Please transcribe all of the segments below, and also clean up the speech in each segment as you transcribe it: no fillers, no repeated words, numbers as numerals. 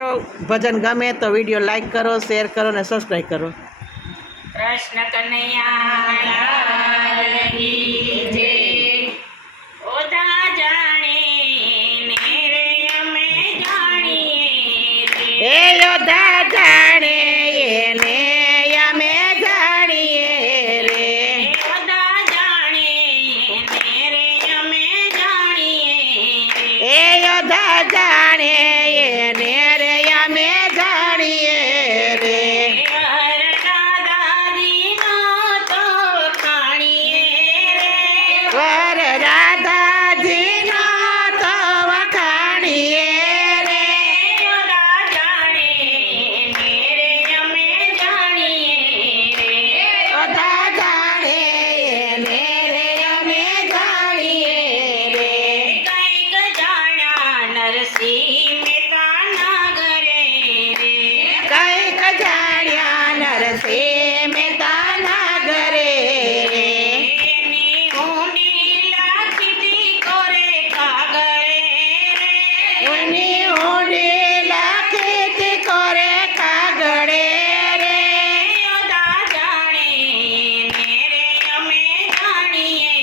ભજન ગમે તો video like કરો, શેર કરો અને સબસ્ક્રાઈબ કરો. કૃષ્ણ કનૈયા જય. ઓધા જાણે ને રે અમે જાણીએ એ યોધા જાણે એને અમે જાણીએ રે. ઓધા જાણે ને રે અમે જાણીએ એ યોધા જાણે એને રે અમે જાણીએ રે. હર દાદાજીનો તો ખાણીએ રે. વર રાધાજીનો તો વખાણીએ રે. ઓધા જાણે ને રે અમે જાણીએ યોધા જાણે એને રે અમે જાણીએ રે. કઈક જાણ્યા નરસિંહ મહેતાના ઘરે રે. કઈક જાણ્યા નરસિંહ મહેતાના ઘરે રે. એની ઊંડી લાખીતી કોરે કાગળે રે. ઉની ઊંડી લખી કોરે કાગળે રે. ઓધા જાણે ને રે અમે જાણીએ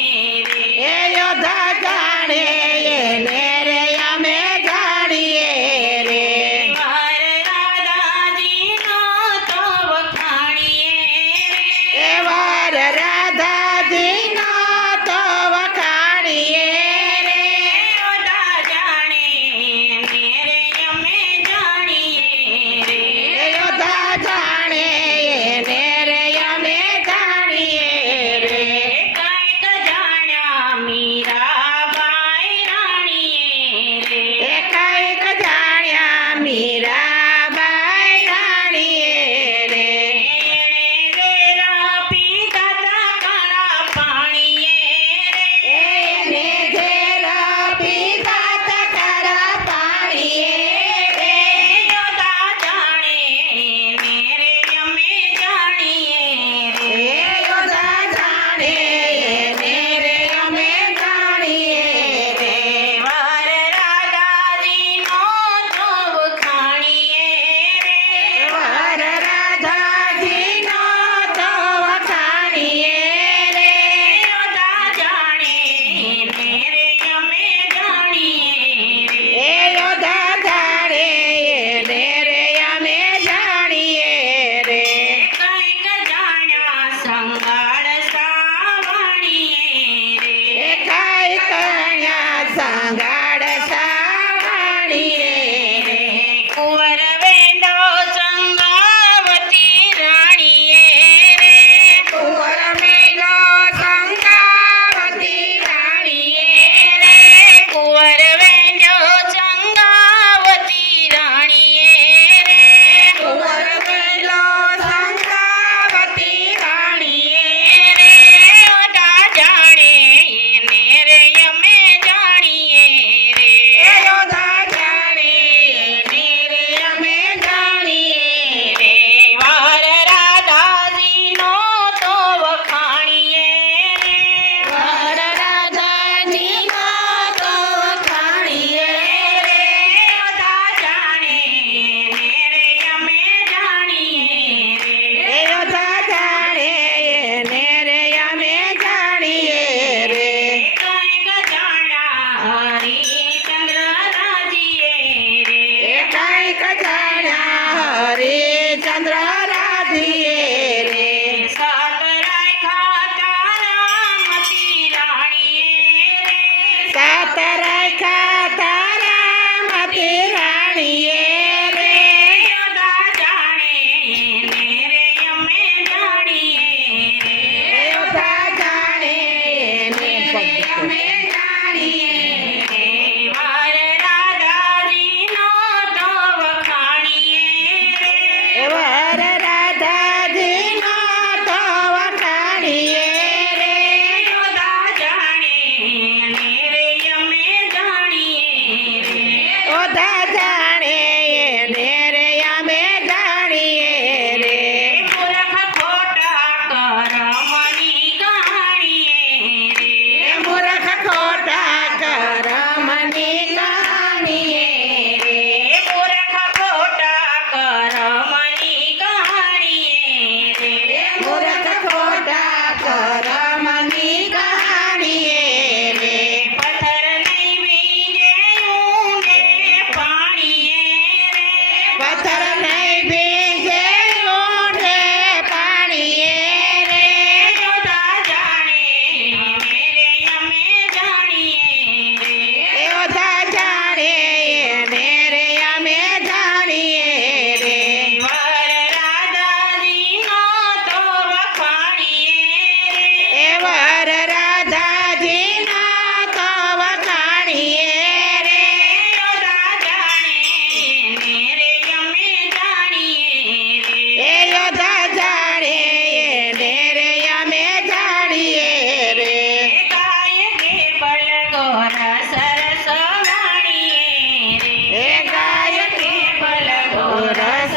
રે. એ યોધા જાણે એને રે અમે જાણીએ રે. વર રાધાજીનો તો વખાણીએ પથ્થર નહીં ભીંજે ઊંડે પાણીએ રે યોધા જાણે મેરે અમે જાણીએ રે યોધા જાણે ને રે અમે જાણીએ રે વર રાધાજીનો તો વખાણીએ રે એ વર રાધાજીના તો વખાણીએ રે યોધા જાણે મેરે અમે જાણીએ રે એ યોધા જાણે ને રે અમે જાણીએ રે ગાય કે બલગોરા સરસ વાણીએ રે એ ગાય કે બલગોરા રસ